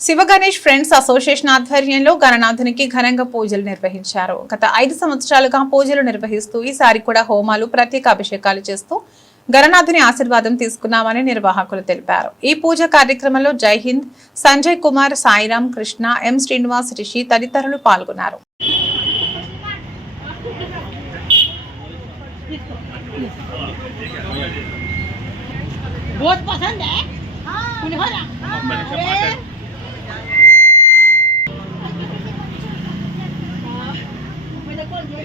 Shiva Ganesh friends association ఆధ్వర్యంలో గణనాథునికి ఘనంగా పూజలు నిర్వహించారు గత ఐదు సంవత్సరాలుగా పూజలు నిర్వహిస్తూ ఈసారి కూడా హోమాలు ప్రత్యేక అభిషేకాలు చేస్తూ గణనాథుని ఆశీర్వాదం తీసుకున్నామని నిర్వాహకులు తెలిపారు ఈ పూజ కార్యక్రమంలో జై హింద్ సంజయ్ కుమార్ సాయిరాం కృష్ణ ఎం శ్రీనివాస్ రిషి తదితరులు పాల్గొన్నారు बहुत पसंद है पुलिहोरा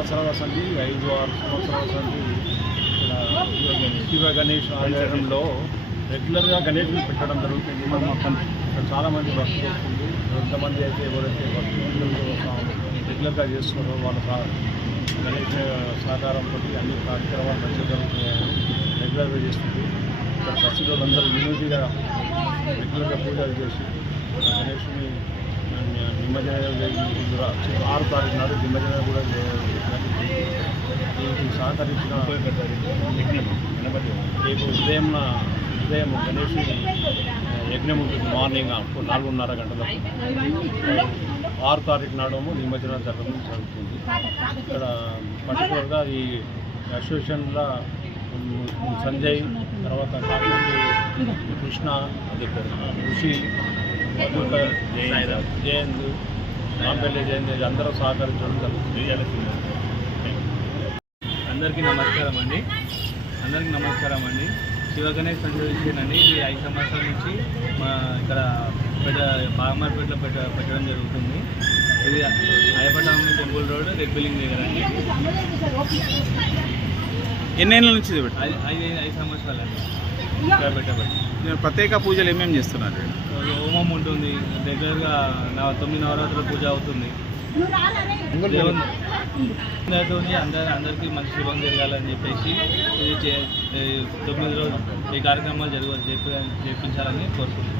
సంవత్సరాల సంధి ఐదు ఆరు సంవత్సరాల సంధి ఇక్కడ శివ గణేష్ ఆలయంలో రెగ్యులర్గా గణేష్ని పెట్టడం జరుగుతుంది. మనం అక్కడ ఇక్కడ చాలామంది భక్తులు వస్తుంది కొంతమంది అయితే ఎవరైతే భక్తులు రెగ్యులర్గా చేస్తున్నారో వాళ్ళ గణేష్ సహకారంతో అన్ని కార్యక్రమాలు మంచిగా జరుగుతున్నాయి రెగ్యులర్గా చేస్తుంది ఇక్కడ ప్రస్తుతం అందరూ యూనిటీగా రెగ్యులర్గా పూజలు చేసి గణేషుని గణేష్ని నిమజ్జనం ఆరు తారీఖు నాడు నిమజ్జనం కూడా సహకరించిన రేపు ఉదయం ఉదయం గణేష్ యజ్ఞం ఉంటుంది మార్నింగ్ నాలుగున్నర గంటల ఆరు తారీఖు నాడము నిమజ్జనం జరగడం జరుగుతుంది. ఇక్కడ పర్టికులర్గా ఈ అసోసియేషన్లో సంజయ్ తర్వాత కృష్ణ అది ఋషి మధుకర్ జయంత్ రాంపల్లి జయంత్ అందరూ సహకరించడం జరుగుతుంది. అందరికీ నమస్కారం అండి. అందరికీ నమస్కారం అండి. శివ గణేష్ సంచరించిన అండి ఇది ఐదు సంవత్సరాల నుంచి మా ఇక్కడ పెట్ట బాగమార్పేటలో పెట్ట పెట్టడం జరుగుతుంది. ఇది Ayyapatnam temple road red building దగ్గర అండి. ఎన్నేళ్ళ నుంచి ఇది? ఐదు ఐదు ఐదు సంవత్సరాలు అండి. ఇక్కడ పెట్టబట్టి మీరు ప్రత్యేక పూజలు ఏమేమి చేస్తున్నారు? హోమం ఉంటుంది. రెగ్యులర్గా నా తొమ్మిది నవరాత్రుల పూజ అవుతుంది. అందరితోని అందరి అందరికీ మంచి శుభం జరగాలని చెప్పేసి తొమ్మిది రోజులు ఈ కార్యక్రమాలు జరుగు చెప్పి చేపించాలని కోరుకుంటున్నాను